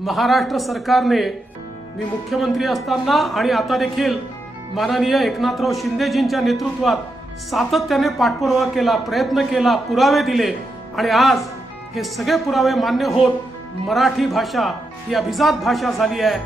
महाराष्ट्र सरकारने मी मुख्यमंत्री असताना आणि आता देखील माननीय एकनाथराव शिंदेजींच्या नेतृत्वात सातत्याने पाठपुरावा केला प्रयत्न केला पुरावे दिले आणि आज हे सगळे पुरावे मान्य होत मराठी भाषा ही अभिजात भाषा झाली आहे.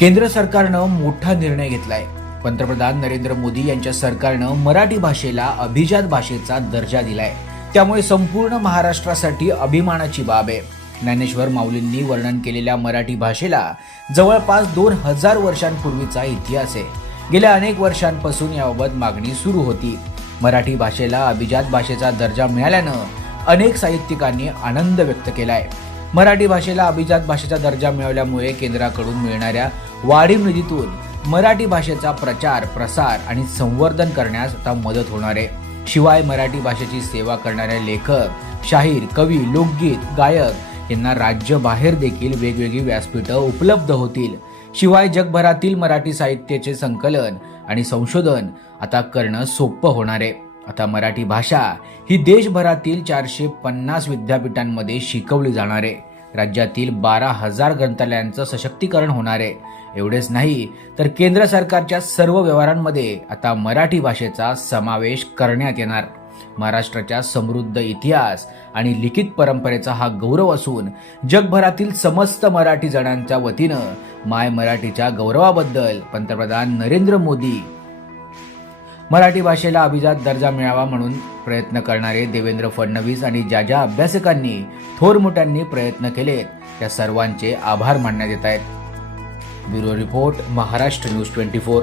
केंद्र सरकारनं मोठा निर्णय घेतलाय. पंतप्रधान नरेंद्र मोदी यांच्या सरकारनं मराठी भाषेला अभिजात भाषेचा दर्जा दिलाय. त्यामुळे संपूर्ण महाराष्ट्रासाठी अभिमानाची बाब आहे. ज्ञानेश्वर माऊलींनी वर्णन केलेल्या मराठी भाषेला जवळपास दोन हजार वर्षांपूर्वीचा इतिहास आहे. गेल्या अनेक वर्षांपासून याबाबत मागणी सुरू होती. मराठी भाषेला अभिजात भाषेचा दर्जा मिळाल्यानं अनेक साहित्यिकांनी आनंद व्यक्त केलाय. मराठी भाषेला अभिजात भाषेचा दर्जा मिळवल्यामुळे केंद्राकडून मिळणाऱ्या वाढीव निधीतून मराठी भाषेचा प्रचार प्रसार आणि संवर्धन करण्यास आता मदत होणार आहे. शिवाय मराठी भाषेची सेवा करणारे लेखक शाहीर कवी लोकगीत गायक यांना राज्यबाहेर देखील वेगवेगळी व्यासपीठं उपलब्ध होतील. शिवाय जगभरातील मराठी साहित्याचे संकलन आणि संशोधन आता करणं सोपं होणार आहे. आता मराठी भाषा ही देशभरातील चारशे पन्नास विद्यापीठांमध्ये शिकवली जाणार आहे. राज्यातील बारा हजार ग्रंथालयांचं सशक्तीकरण होणार आहे. एवढेच नाही तर केंद्र सरकारच्या सर्व व्यवहारांमध्ये आता मराठी भाषेचा समावेश करण्यात येणार. महाराष्ट्राच्या समृद्ध इतिहास आणि लिखित परंपरेचा हा गौरव असून जगभरातील समस्त मराठी जणांच्या वतीनं माय मराठीच्या गौरवाबद्दल पंतप्रधान नरेंद्र मोदी मराठी भाषेला अभिजात दर्जा मिळावा म्हणून प्रयत्न करणारे देवेंद्र फडणवीस आणि ज्या ज्या अभ्यासकांनी थोरमोठ्यांनी प्रयत्न केलेत त्या सर्वांचे आभार मानण्यात येत आहेत. Bureau report Maharashtra news twenty four.